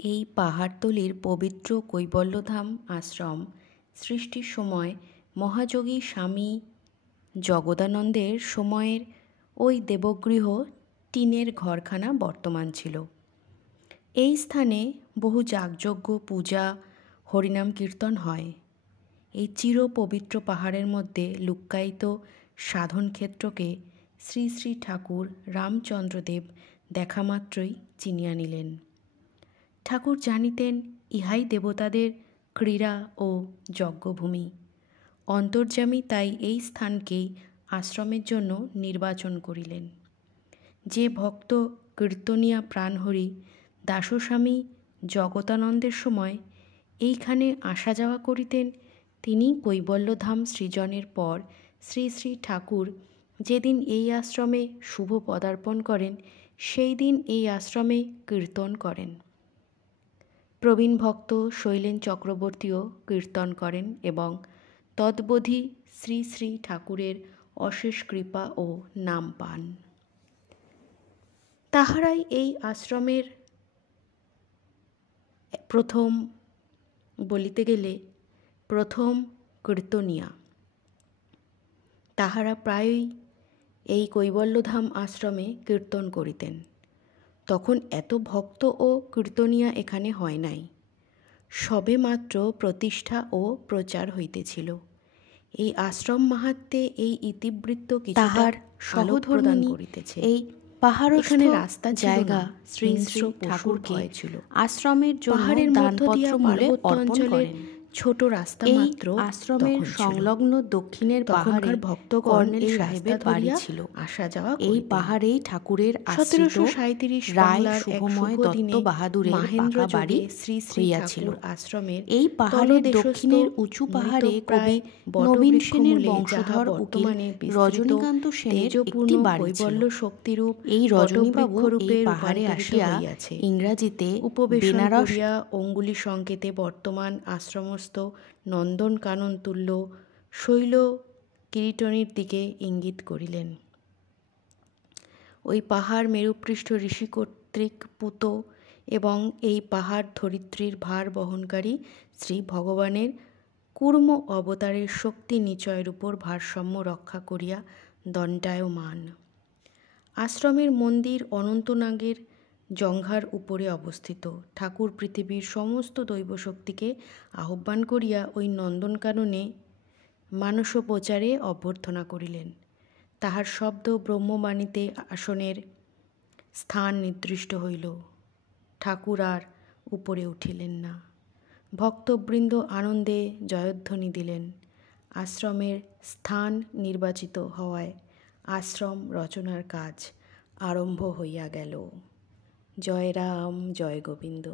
এই পাহাড়তলির পবিত্র কৈবল্যধাম আশ্রম সৃষ্টির সময় মহাযোগী স্বামী জগদানন্দের সময়ের ওই দেবগৃহ টিনের ঘরখানা বর্তমান ছিল। এই স্থানে বহু যাগযজ্ঞ, পূজা, হরিনাম কীর্তন হয়। এই চিরপবিত্র পাহাড়ের মধ্যে লুক্কায়িত সাধনক্ষেত্রকে শ্রী শ্রী ঠাকুর রামচন্দ্রদেব দেখামাত্রই চিনিয়া নিলেন। ঠাকুর জানিতেন ইহাই দেবতাদের ক্রীড়া ও যজ্ঞভূমি। অন্তর্যামী তাই এই স্থানকেই আশ্রমের জন্য নির্বাচন করিলেন। যে ভক্ত কীর্তনিয়া প্রাণহরি দাসস্বামী জগদানন্দের সময় এইখানে আসা যাওয়া করিতেন, তিনি কৈবল্যধাম সৃজনের পর শ্রী শ্রী ঠাকুর যেদিন এই আশ্রমে শুভ পদার্পণ করেন, সেই দিন এই আশ্রমে কীর্তন করেন। প্রবীণ ভক্ত শৈলেন চক্রবর্তীও কীর্তন করেন এবং তদ্বধি শ্রী শ্রী ঠাকুরের অশেষ কৃপা ও নাম পান। তাহারাই এই আশ্রমের প্রথম, বলিতে গেলে প্রথম কীর্তনিয়া। তাহারা প্রায়ই এই কৈবল্যধাম আশ্রমে কীর্তন করিতেন। তখন এত ভক্ত ও কীর্তনিয়া এখানে হয় নাই, সবে মাত্র প্রতিষ্ঠা ও প্রচার হইতেছিল। এই আশ্রম মাহাত্ম্যে এই ইতিবৃত্ত তাহার সহজ প্রদান করিতেছে। এই পাহাড়খানে রাস্তা জায়গা শ্রী শ্রী ঠাকুরকে আশ্রমের পাহাড়ের দানপত্র মূলে অর্পণ করেন। ছোট রাস্তা মাত্র আশ্রমের সংলগ্ন দক্ষিণের পাহাড়ে ভক্ত কর্নেল সাহেবের বাড়ি ছিল। আসা যাওয়া এই পাহাড়েই ঠাকুরের 1737 রায় শুভময় দত্ত বাহাদুরের পাকা বাড়ি শ্রী শ্রী ঠাকুর আশ্রমের এই পাহাড়ের দক্ষিণের উঁচু পাহাড়ে কবি নবীন সেনের বংশধর উকিল রজনীকান্ত সেনের একটি বাড়ি ছিল। শক্তিরূপ এই রজনীবাবু এই পাহাড়ে আসিয়া ইংরাজিতে উপবেশন করিয়া অঙ্গুলি সংকেতে বর্তমান আশ্রমস্থ নন্দনকানন তুল্য শৈল কিরীটনীর দিকে ইঙ্গিত করিলেন। ওই পাহাড় মেরুপৃষ্ঠ ঋষি কর্তৃক পুত এবং এই পাহাড় ধরিত্রীর ভার বহনকারী শ্রী ভগবানের কূর্ম অবতারের শক্তি নিচয়ের উপর ভারসাম্য রক্ষা করিয়া দণ্ডায়মান। আশ্রমের মন্দির অনন্তনাগের জঙ্ঘার উপরে অবস্থিত। ঠাকুর পৃথিবীর সমস্ত দৈবশক্তিকে আহ্বান করিয়া ওই নন্দনকাননে মানসোপচারে অভ্যর্থনা করিলেন। তাহার শব্দ ব্রহ্মবাণীতে আসনের স্থান নির্দিষ্ট হইল। ঠাকুর আর উপরে উঠিলেন না। ভক্তবৃন্দ আনন্দে জয়ধ্বনি দিলেন। আশ্রমের স্থান নির্বাচিত হওয়ায় আশ্রম রচনার কাজ আরম্ভ হইয়া গেল। জয় রাম, জয় গোবিন্দ।